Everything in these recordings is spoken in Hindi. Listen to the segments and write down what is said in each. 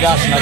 निराश ना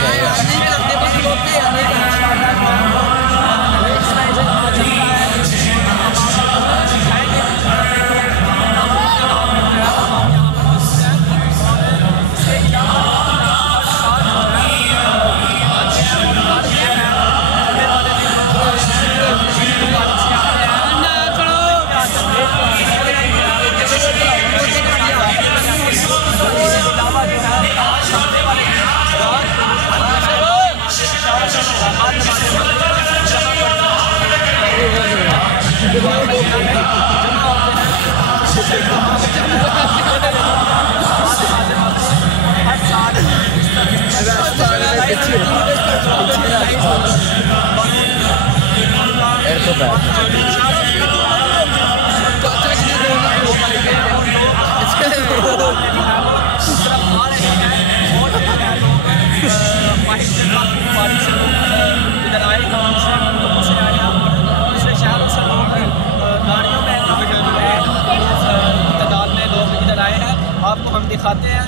आपको हम दिखाते हैं।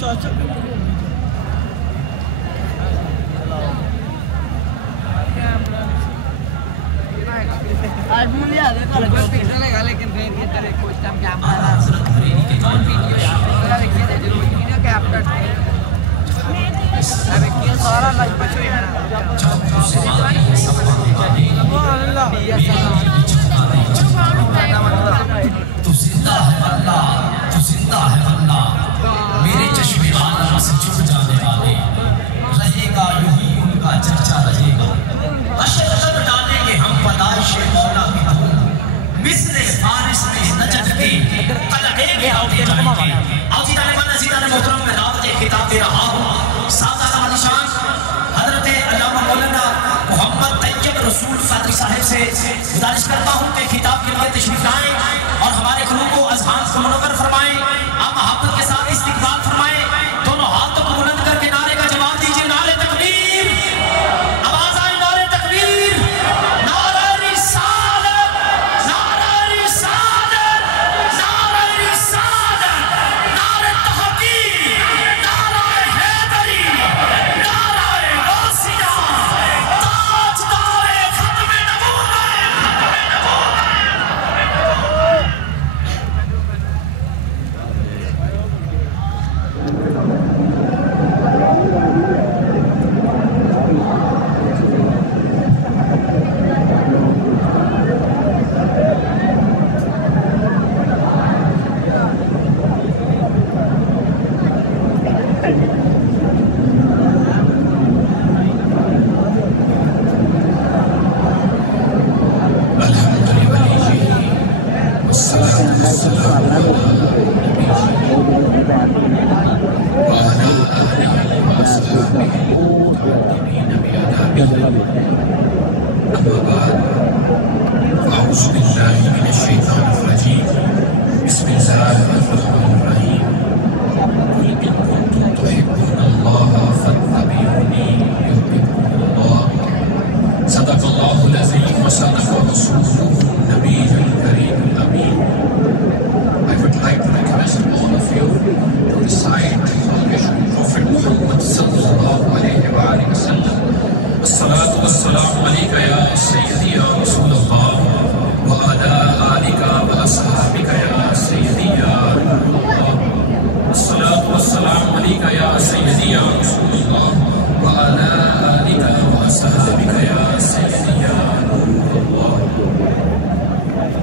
लेकिन सारा मेरे चश्मे आना से छुप जाने वाले रहेगा यूं ही उनका चर्चा रहेगा। हशर तब डालेंगे हम पैदाइश मौला की धूम मिस्र फारिस में नजद के तलकेंगे आते जाएंगे। आजी तालिबान अज़ीज़ान मोहतरम में रात के खिताब दे रहा हूँ सादा वालिशान हज़रत अल्लामा मौलाना मोहम्मद तैयब रसूल सादरी साहब से गुजारिश करता हूँ कि खिताब के लिए तशरीफ लाएं और हमारे गुरु को अज़हान को मुनव्वर फरमाएं। आप मोहब्बत के साथ इस्तिक़बाल फरमाएं। दोनों हाथों को बुलंद करके नारे का जवाब दीजिए। नारे तकबीर, आवाज आए नारे तकबीर, नारे रिसालत, नारे रिसालत, नारे रिसालत, नारे तहक़ीक़, नारे हैदरी, नारे गौसिया, ताजदारे ख़त्म नबूवत।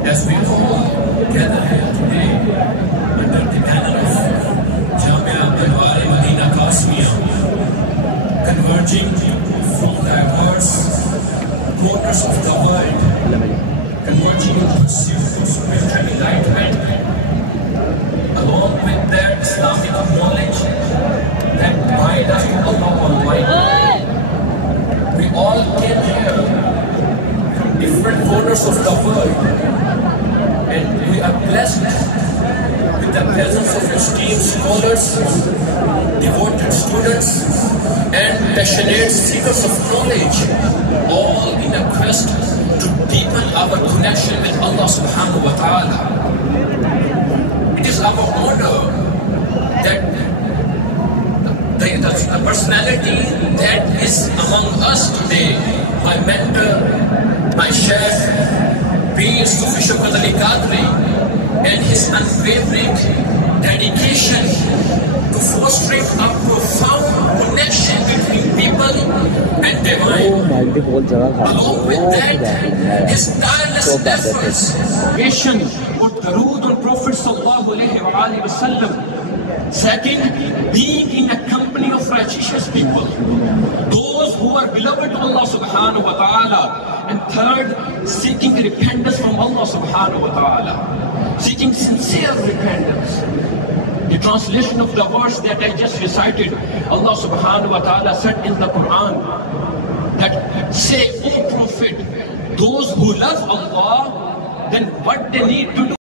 As we all gather here today under the banner of Jamia Anwar Madina Qasmiya, converging from diverse corners of the world, converging in pursuit of spiritual enlightenment, along with their Islamic knowledge that bind us to Allah Almighty. We all came here from different corners of the world, and we are blessed with the presence of esteemed scholars, devoted students, and passionate seekers of knowledge, all in a quest to deepen our connection with Allah subhanahu wa ta'ala. It is our honor that the personality that is among us today, my mentor, my chef, Pir Sufi Shaukat Ali Qadri, and his unwavering dedication to fostering a profound connection between people and divine. Along with that, his tireless efforts, patient with Darood on Prophet sallallahu alaihi wasallam. Second, being in the company of righteous people, those who are beloved to Allah subhanahu wa ta'ala. And third, seeking repentance from Allah subhanahu wa ta'ala, seeking sincere repentance. The translation of the verse that I just recited, Allah subhanahu wa ta'ala said in the Quran that, say, O Prophet, those who love Allah, then what they need to do